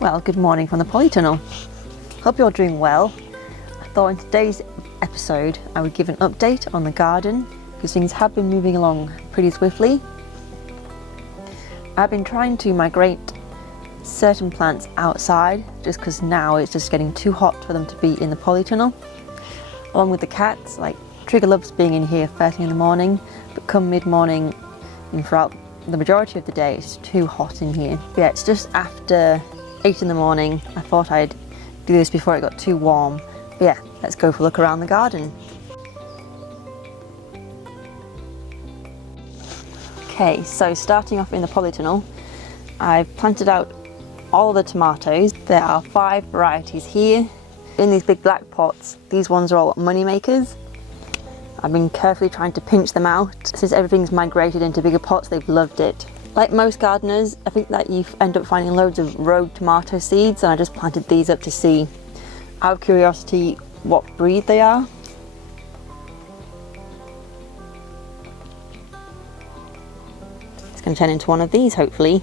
Well, good morning from the polytunnel. Hope you're doing well. I thought in today's episode I would give an update on the garden because things have been moving along pretty swiftly. I've been trying to migrate certain plants outside just because now it's just getting too hot for them to be in the polytunnel. Along with the cats, like Trigger loves being in here first thing in the morning, but come mid-morning and throughout the majority of the day it's too hot in here. But yeah, it's just after 8 in the morning. I thought I'd do this before it got too warm. But yeah, let's go for a look around the garden. Okay, so starting off in the polytunnel, I've planted out all the tomatoes. There are 5 varieties here. In these big black pots, these ones are all money makers. I've been carefully trying to pinch them out. Since everything's migrated into bigger pots, they've loved it. Like most gardeners, I think that you end up finding loads of rogue tomato seeds, and I just planted these up to see, out of curiosity, what breed they are. It's going to turn into one of these, hopefully.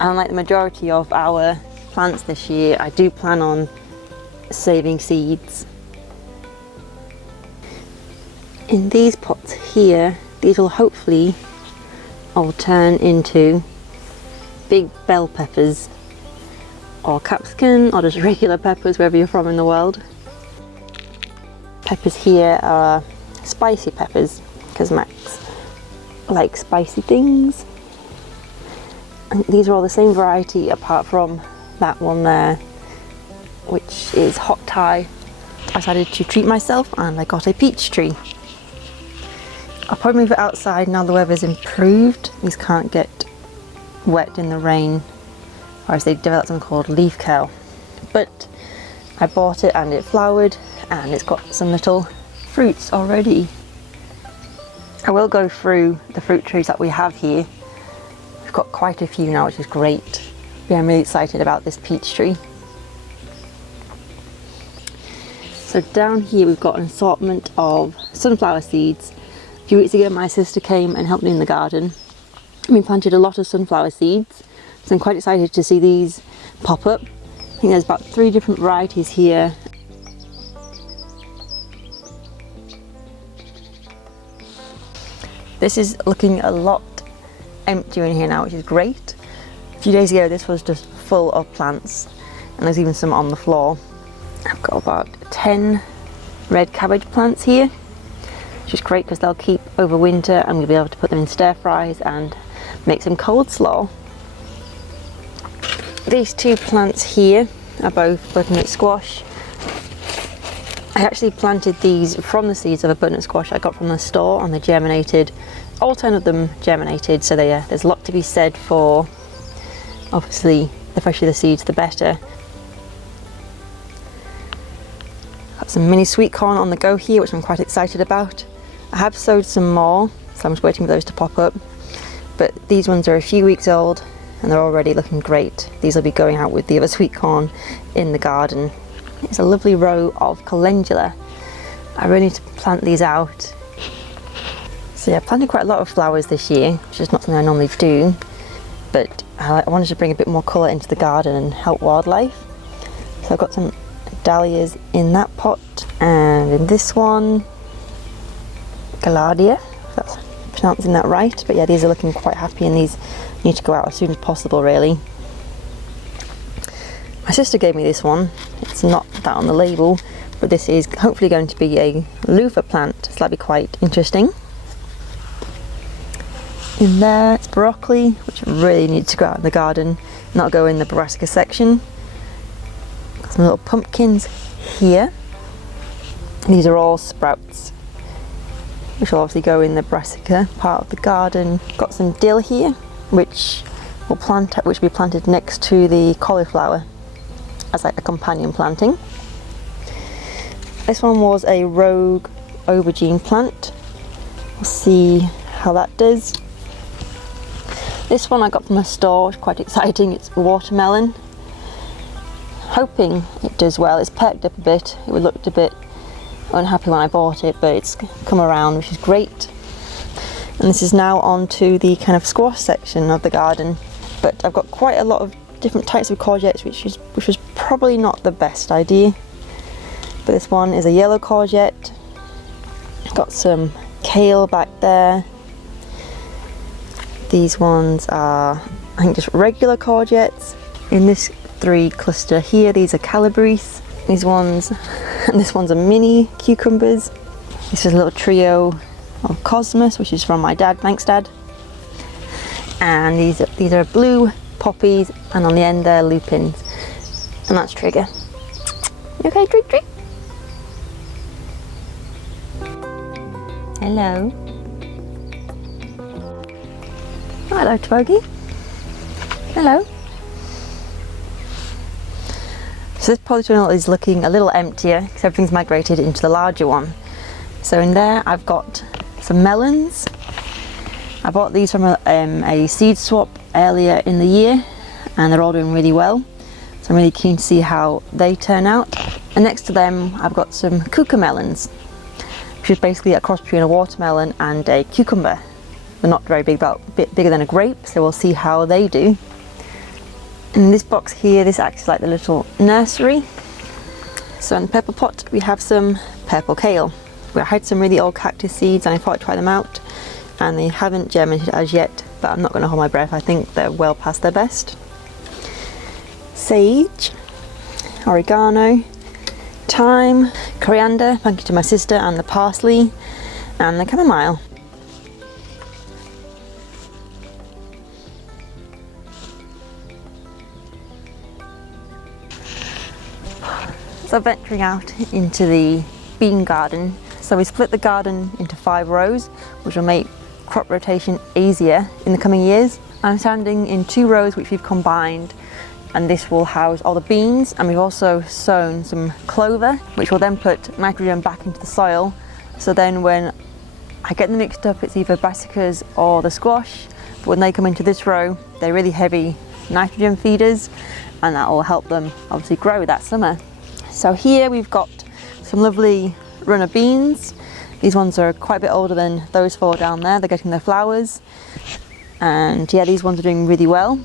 And like the majority of our plants this year, I do plan on saving seeds. In these pots here, these will hopefully all turn into big bell peppers, or capsicum, or just regular peppers wherever you're from in the world. Peppers here are spicy peppers because Max likes spicy things. And these are all the same variety apart from that one there, which is hot Thai. I decided to treat myself and I got a peach tree. I'll probably move it outside now the weather's improved. These can't get wet in the rain, or as they've developed something called leaf curl. But I bought it and it flowered and it's got some little fruits already. I will go through the fruit trees that we have here. We've got quite a few now, which is great. Yeah, I'm really excited about this peach tree. So down here we've got an assortment of sunflower seeds. A few weeks ago my sister came and helped me in the garden. We planted a lot of sunflower seeds, so I'm quite excited to see these pop up. I think there's about 3 different varieties here. This is looking a lot emptier in here now, which is great. A few days ago this was just full of plants, and there's even some on the floor. I've got about 10 red cabbage plants here, which is great because they'll keep over winter and we'll be able to put them in stir fries and make some coleslaw. These 2 plants here are both butternut squash. I actually planted these from the seeds of a butternut squash I got from the store, and they germinated. All 10 of them germinated, so there's a lot to be said for, obviously, the fresher the seeds the better. Got some mini sweet corn on the go here, which I'm quite excited about. I have sowed some more, so I'm just waiting for those to pop up. But these ones are a few weeks old and they're already looking great. These will be going out with the other sweet corn in the garden. It's a lovely row of calendula. I really need to plant these out. So yeah, I planted quite a lot of flowers this year, which is not something I normally do. But I wanted to bring a bit more colour into the garden and help wildlife. So I've got some dahlias in that pot, and in this one, Galardia, if that's pronouncing that right. But yeah, these are looking quite happy and these need to go out as soon as possible, really. My sister gave me this one. It's not that on the label, but this is hopefully going to be a loofah plant, so that'll be quite interesting. In there, it's broccoli, which really needs to go out in the garden, not go in the brassica section. Got some little pumpkins here. These are all sprouts, which will obviously go in the brassica part of the garden. Got some dill here, which will be planted next to the cauliflower as like a companion planting. This one was a rogue aubergine plant. We'll see how that does. This one I got from a store, it's quite exciting. It's watermelon. Hoping it does well. It's perked up a bit. It looked a bit unhappy when I bought it, but it's come around, which is great. And this is now on to the kind of squash section of the garden. but I've got quite a lot of different types of courgettes, which was probably not the best idea. But this one is a yellow courgette. Got some kale back there. These ones are, I think, just regular courgettes. In this 3 cluster here, these are calabrese. These ones, and this one's a mini cucumbers. This is a little trio of cosmos, which is from my dad. Thanks, Dad. And these are blue poppies, and on the end they're lupins. And that's Trigger. You okay, Trig? Hello. Oh, hello, Twogie. Hello. So this polytunnel is looking a little emptier because everything's migrated into the larger one. So in there I've got some melons. I bought these from a seed swap earlier in the year, and they're all doing really well. So I'm really keen to see how they turn out. And next to them I've got some cucamelons, which is basically a cross between a watermelon and a cucumber. They're not very big, about a bit bigger than a grape, so we'll see how they do. In this box here, this acts like the little nursery. So in the purple pot we have some purple kale. I had some really old cactus seeds and I thought I'd try them out, and they haven't germinated as yet, but I'm not going to hold my breath. I think they're well past their best. Sage, oregano, thyme, coriander, thank you to my sister, and the parsley, and the chamomile. So venturing out into the bean garden. So we split the garden into 5 rows, which will make crop rotation easier in the coming years. I'm standing in 2 rows which we've combined, and this will house all the beans, and we've also sown some clover, which will then put nitrogen back into the soil. So then when I get them mixed up, it's either brassicas or the squash, but when they come into this row, they're really heavy nitrogen feeders, and that will help them obviously grow that summer. So here we've got some lovely runner beans. These ones are quite a bit older than those 4 down there. They're getting their flowers. And yeah, these ones are doing really well.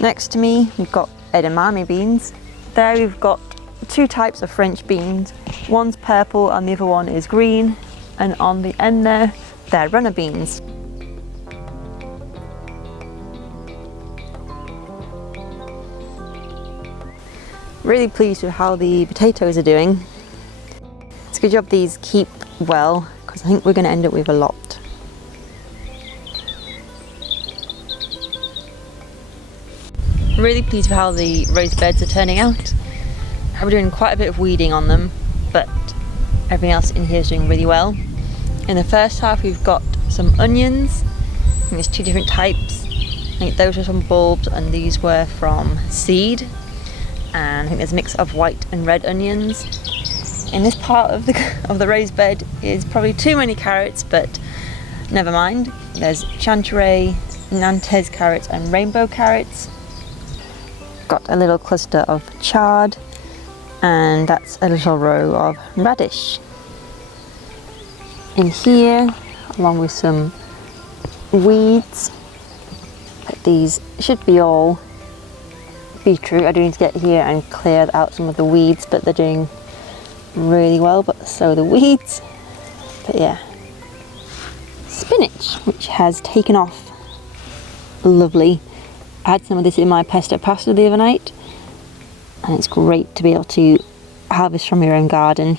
Next to me, we've got edamame beans. There we've got 2 types of French beans. One's purple and the other one is green. And on the end there, they're runner beans. Really pleased with how the potatoes are doing. It's a good job these keep well, because I think we're going to end up with a lot. Really pleased with how the raised beds are turning out. I'm doing quite a bit of weeding on them, but everything else in here is doing really well. In the first half we've got some onions. I think there's 2 different types. I think those were from bulbs and these were from seed. And I think there's a mix of white and red onions. In this part of the raised bed is probably too many carrots, but never mind. There's chanterelle, Nantes carrots and rainbow carrots. Got a little cluster of chard, and that's a little row of radish. In here, along with some weeds, but these should be all beetroot. I do need to get here and clear out some of the weeds, but they're doing really well, but so are the weeds. But yeah, spinach, which has taken off lovely. I had some of this in my pesto pasta the other night, and it's great to be able to harvest from your own garden.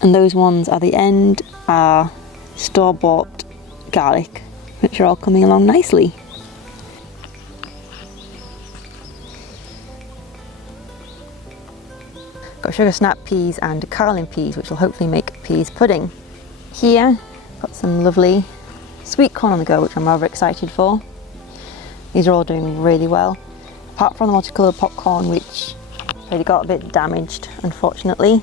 And those ones at the end are store-bought garlic, which are all coming along nicely. Got sugar snap peas and carlin peas, which will hopefully make peas pudding. Here, got some lovely sweet corn on the go, which I'm rather excited for. These are all doing really well, apart from the multicoloured popcorn, which really got a bit damaged, unfortunately.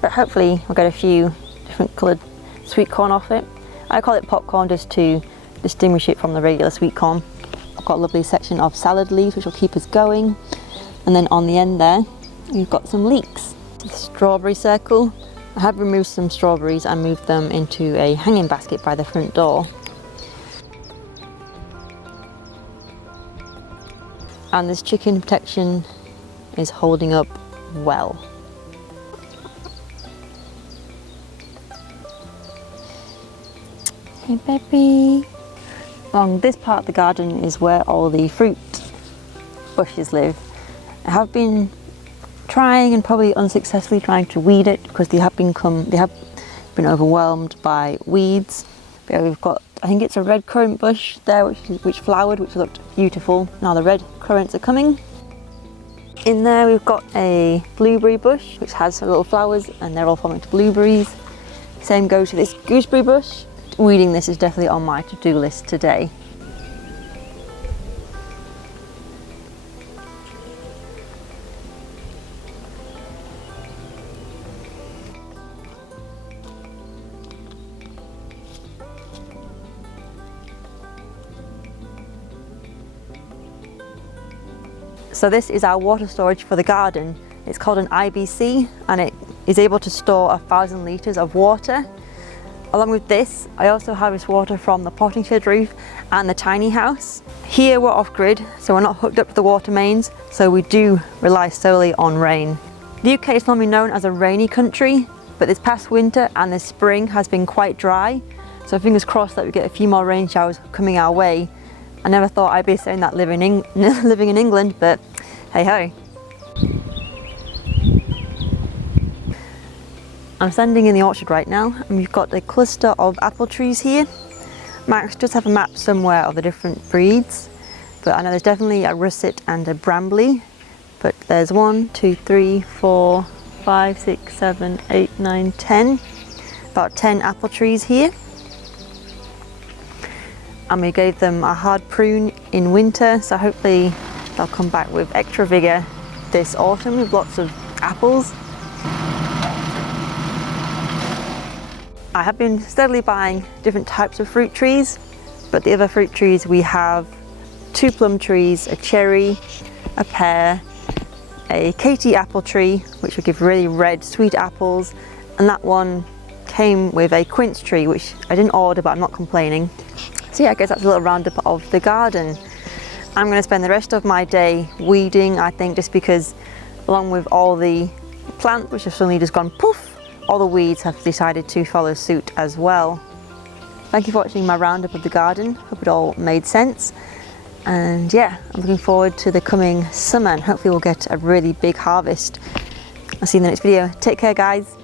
But hopefully we'll get a few different coloured sweet corn off it. I call it popcorn just to distinguish it from the regular sweet corn. I've got a lovely section of salad leaves, which will keep us going. And then on the end there, we've got some leeks. The strawberry circle. I have removed some strawberries and moved them into a hanging basket by the front door. and this chicken protection is holding up well. Hey baby! Along this part of the garden is where all the fruit bushes live. I have been trying and probably unsuccessfully trying to weed it because they have been overwhelmed by weeds. But yeah, we've got, I think it's a red currant bush there which flowered, which looked beautiful. Now the red currants are coming. In there we've got a blueberry bush which has little flowers and they're all forming to blueberries. Same goes to this gooseberry bush. Weeding this is definitely on my to-do list today. So this is our water storage for the garden. It's called an IBC and it is able to store 1,000 litres of water. Along with this, I also harvest water from the potting shed roof and the tiny house. Here we're off-grid, so we're not hooked up to the water mains, so we do rely solely on rain. The UK is normally known as a rainy country, but this past winter and this spring has been quite dry, so fingers crossed that we get a few more rain showers coming our way. I never thought I'd be saying that living in England, but hey ho. I'm standing in the orchard right now and we've got a cluster of apple trees here. Max does have a map somewhere of the different breeds, but I know there's definitely a russet and a brambly. But there's 1, 2, 3, 4, 5, 6, 7, 8, 9, 10. About 10 apple trees here. And we gave them a hard prune in winter, so hopefully they'll come back with extra vigour this autumn with lots of apples. I have been steadily buying different types of fruit trees, but the other fruit trees we have 2 plum trees, a cherry, a pear, a Keitei apple tree, which will give really red sweet apples, and that one came with a quince tree, which I didn't order, but I'm not complaining. So yeah, I guess that's a little roundup of the garden. I'm going to spend the rest of my day weeding, I think, just because along with all the plants which have suddenly just gone poof, all the weeds have decided to follow suit as well. Thank you for watching my roundup of the garden. Hope it all made sense. And yeah, I'm looking forward to the coming summer and hopefully we'll get a really big harvest. I'll see you in the next video. Take care guys.